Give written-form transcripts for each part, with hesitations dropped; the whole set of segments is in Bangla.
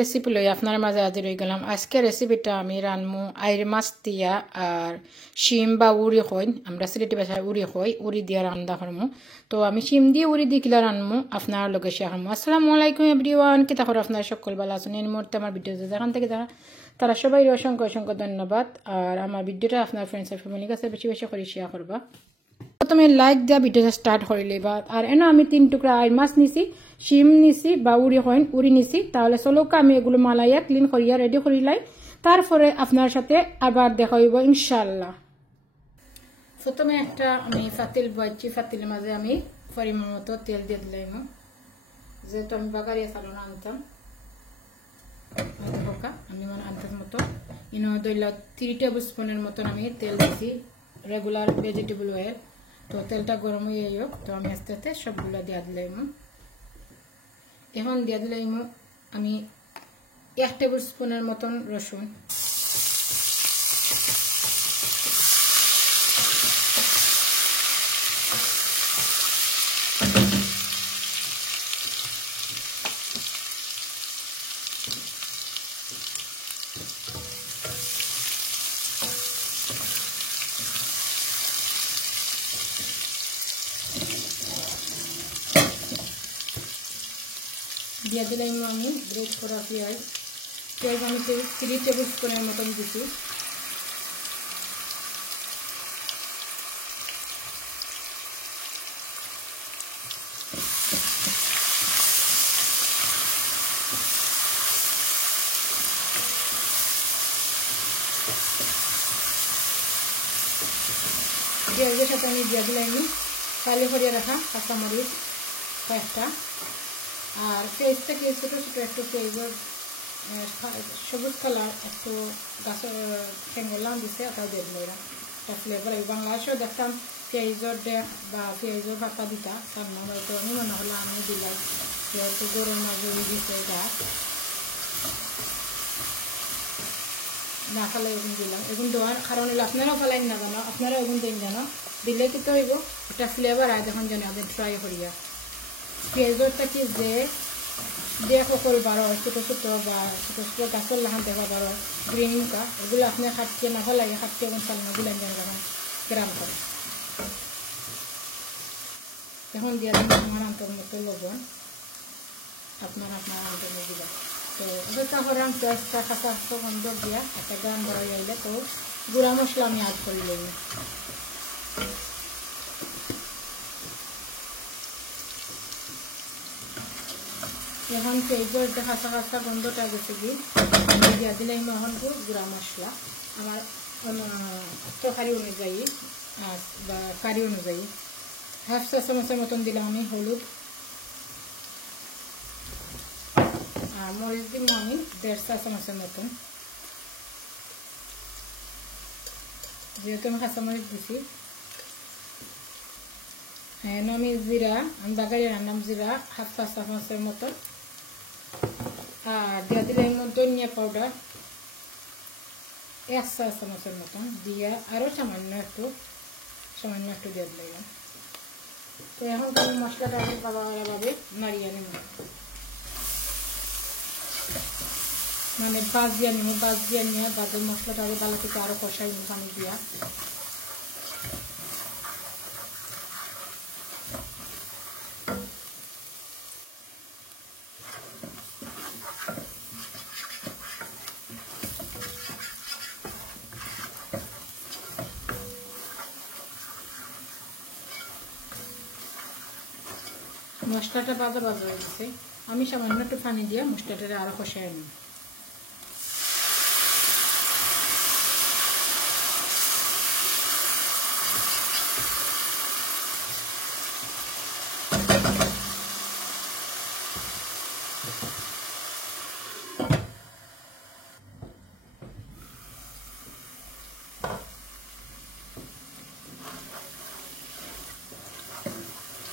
রেসিপি লই আপনার মাঝে হাজির হয়ে গেলাম। আজকে রেসিপিটা আমি রানমু আইর মাছ দিয়া আর শিম বা উড়ি কইন, আমরা সিলেটি ভাষায় উড়ি কই, উড়ি দিয়া রান্না করমু। তো আমি শিম দিয়ে উড়ি দিয়ে কিলা রানমু আপনার লগে শেয়ার করমু। আসসালামু আলাইকুম এভরিওয়ান, কি তাকর আপনার সকল ভালো আছেন? এই মুহূর্তে আমার ভিডিও যেখান থেকে তারা সবাই অসংখ্য অসংখ্য ধন্যবাদ। আর আমার ভিডিওটা আপনার ফ্রেন্ডস আর ফ্যামিলির কাছে বেশি বেশি করে শেয়ার করবা। প্রথমে লাইক দিয়া ভিডিওটা স্টার্ট করে লইবা। আর এনে আমি 3 টুকরা আইর মাছ নিছি, শিম নিছি বা উড়ি হইন উড়ি নিছি। তাহলে চলোকা আমি এগুলো মালাইয়া ক্লিন করিয়া রেডি করিলাই, তারপরে আপনার সাথে আবার দেখা হইব ইনশাআল্লাহ। প্রথমে একটা আমি ফাতিল বয়াচ্ছি, ফাতিলের মাঝে আমি পরিমাণ মতো তেল দিয়ে দিলাম, যেহেতু আমি বাগারিয়া চালানো আনতাম আমি মানে আনতাম মতো ইনো দইলা 3 টেবিল স্পুনের মতন আমি তেল দিছি, রেগুলার ভেজিটেবল অয়েল। তো তেলটা গরম হয়ে যাক, তো আমি আস্তে আস্তে সবগুলো দিয়ে দিলাম। এখন দিয়ে দিলাম আমি 1 টেবিল স্পুনের মতন রসুন, দিয়ে দিলাম আমি গ্রেট করা পেঁয়াজ আমি 3 টেবিল স্পুনের মতন দিছি। পেঁয়াজের সাথে আমি দিয়ে দিলাম কালি করে রাখা কাঁচামরিচ কয়েকটা, আর পেঁয়াজ থেকে ছোটো ছোটো একটু পেঁয়াজের সবুজ কালার একটু গাছের ঠেঙ্গলাম দিছে, ওটাও দিয়ে দিল। একটা ফ্লেভার বাংলাদেশেও দেখতাম পেঁয়াজের ডেক বা পেঁয়াজের পাতা দিতা, তার মনে হয়তো আমি মনে হলো আমি দিলাই, যেহেতু গরুর মাঝে দিছে গাছ না খালে এগুন দিলাম। এগুন দেওয়ার কারণ হলো আপনারাও ফেলাইন না জানো, আপনারাও এগুন দিন জানো, দিলে কিন্তু হইব একটা ফ্লেভার আয় যখন জানি ওদের ট্রাই করিয়া। পেঁয়াজটা কি যে সকল বারো ছোটো ছোটো বা ছোটো ছোটো গাছের লাহান দেখা বারো গ্রিন মুখা, এগুলো আপনি খাটকে না ফেলাই খাটকে এবং চালনা দিলেন যেন যখন গ্রাম করে। এখন দিয়ে আমার আন্তর মতো লবণ, আপনার আন্তর মতো দিবেন। তো যেটা করাম পেঁয়াজটা কাঁচা গন্ধ দিয়া একটা গ্রাম বড় যাইলে তো গুঁড়া মশলা আমি অ্যাড করে লইব। এখন পেঁয়াজের যে কাঁচা কাঁচা গন্ধটা গেছে কি দিয়ে দিলাম এখন গুঁড়া মশলা আমার তরকারি অনুযায়ী বা কারি অনুযায়ী। 1/2 চা চামচের মতন দিলাম আমি হলুদ, আর মরিচ দিব আমি 1.5 চা চামচের মতন, যেহেতু আমি কাঁচামরিচ দিছি। হ্যাঁ আমি জিরা, আমি বাগারি রান্নাম জিরা 1/2 চা চামচের মতন, আর দিয়ে দিলাম ধনিয়া পাউডার 1 চা চামচের মতন দিয়া আরও সামান্য একটু দিয়ে দিলাম। তো এখন আমি মশলাটা আমি ভালোভাবে নাড়িয়ে নেব, মানে বাজ দিয়ে নিয়ে বাদের মশলাটা আরও ভালো থেকে আরও কষাই নেব পানি দিয়া। মশলাটা ভাজা হয়ে গেছে, আমি সামান্য একটু পানি দিয়ে মশলাটা আরো কষাই নিই।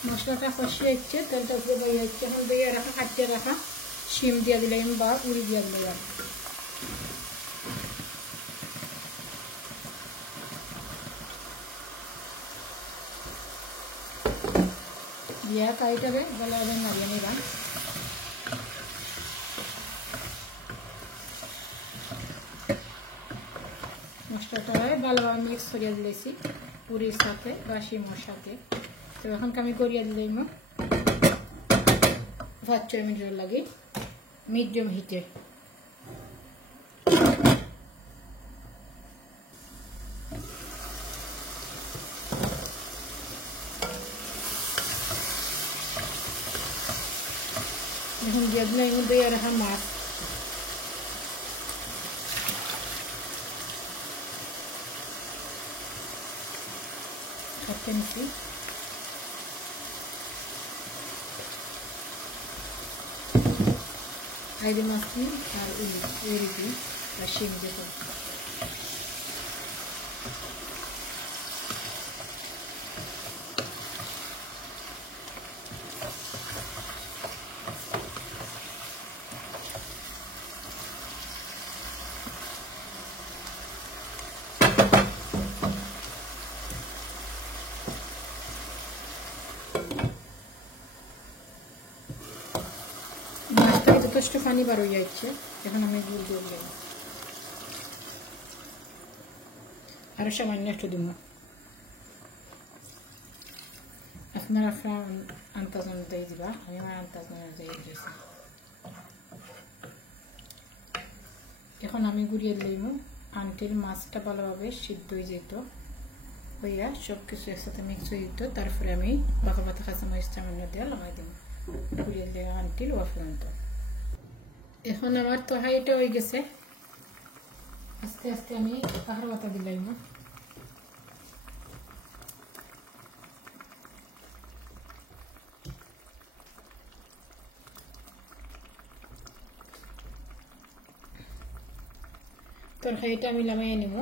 মশলাটা কষিয়ে হচ্ছে, তেলটা উপরে বয়ে যাচ্ছে। এখন দিয়ে রাখা কাটিয়ে রাখা শিম দিয়ে দিলাম বা উড়ি দিয়ে দিলাম। দিয়া কাইটারে ভালোভাবে নাড়িয়ে নিলাম। সেটাই ভালোভাবে মিক্স করিয়া দিয়েছি পুরির সাথে বা শিমর সাথে। তো এখন আমি করিয়া দিলাম 5-6 মিনিটের লাগে মিডিয়াম হিটে। এখন দিয়ে দিলাম এর মধ্যে রাখা মাছ, কাটতে নিচ্ছি। আইড়ি মাছ আর উড়ি আর শিম দিয়ে মাছটা যথেষ্ট পানি বার হয়ে যাচ্ছে। এখন আমি গুড় দিয়ে দিলাম, আরো সামান্য একটু দিব। আপনারা আন্দাজ অনুযায়ী দিবা, আমি আমার আন্দাজ অনুযায়ী দিয়েছি। এখন আমি গুড়িয়ে দিলাম আনটিল মাছটা ভালোভাবে সিদ্ধ হয়ে যেত, হইয়া সব কিছু একসাথে মিক্স হয়ে যেত। তারপরে আমি বাঁকা পাতা কাঁচামরিচ সামান্য দিয়ে লাগাই দিব, গুড়িয়ে দিলে আনটিল ওয়া পর্যন্ত। এখন আমার তরকারিটা হয়ে গেছে। আস্তে আস্তে আমি বাঁকা পাতা দিলাম, তরকারিটা আমি নামিয়ে নিব।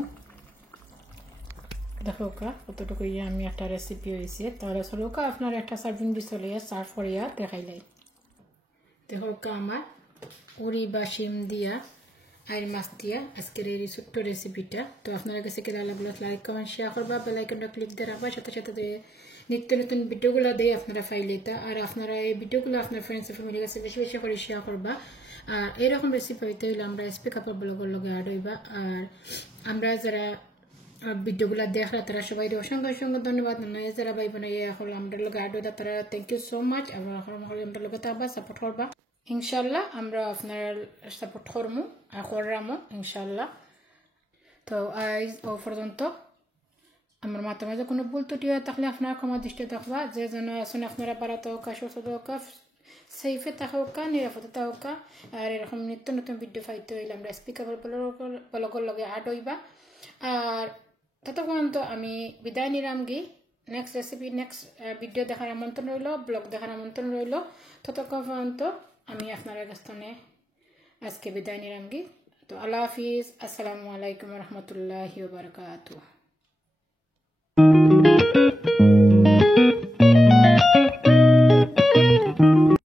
দেখো কতটুকু আমি একটা রেসিপি হয়েছে। তাহলে চলো আপনার একটা সার্ভিং ডিশ চলে সার্ভ করিয়া দেখাইলাই। দেখো আমার উড়ি বা শিম দিয়া আর মাছ দিয়া আজকের এই ছোট্ট রেসিপিটা। তো আপনার কাছে কেমন লাগলো লাইক কমেন্ট শেয়ার করবা, বেল আইকনটা ক্লিক দিয়ে রাখবা, সাথে সাথে নিত্য নতুন ভিডিওগুলো দিয়ে আপনারা ফাইলে তা। আর আপনারা এই ভিডিওগুলো আপনার ফ্রেন্ডস ফ্যামিলির কাছে বেশি বেশি করে শেয়ার করবা। আর এরকম রেসিপি হইতে হইলে আমরা স্পিক আপের ব্লগের লগে অ্যাড হইবা। আর আমরা যারা ভিডিওগুলো দেখরা তারা সবাই অসংখ্য অসংখ্য ধন্যবাদ। যারা ভাই বোন এখন আমরা লোক অ্যাড হইতা তারা থ্যাংক ইউ সো মাচ। আমরা লোকে থাকবা, সাপোর্ট করবা ইনশাল্লাহ। আমরা আপনার সাপোর্ট করবো আর কররামো ইনশাল্লাহ। তো আজ ও পর্যন্ত আমার মাথা মাঝে কোনো ভুল ত্রুটি হয়ে থাকলে আপনারা ক্ষমা দৃষ্টি থাকবা। যে যেন আসুন আপনারা বাড়াতে হোকা, সুস্থ হোকা, সেফে থাকা হোকা, নিরাপদে থাকা হোকা। আর এরকম নিত্য নতুন ভিডিও পাইতে হইলে আমরা স্পিকার ব্লগের লগে অ্যাড হইবা। আর ততক্ষণ তো আমি বিদায় নিলাম গি। নেক্সট রেসিপি নেক্সট ভিডিও দেখার আমন্ত্রণ রইল, ব্লগ দেখার আমন্ত্রণ রইল। ততক্ষণ পর্যন্ত আমি আপনার কাছে আজকে বিদায় নিলাম গি। তো আল্লাহ হাফিজ, আসসালামু আলাইকুম রহমতুল্লাহি ওয়া বারাকাতুহু।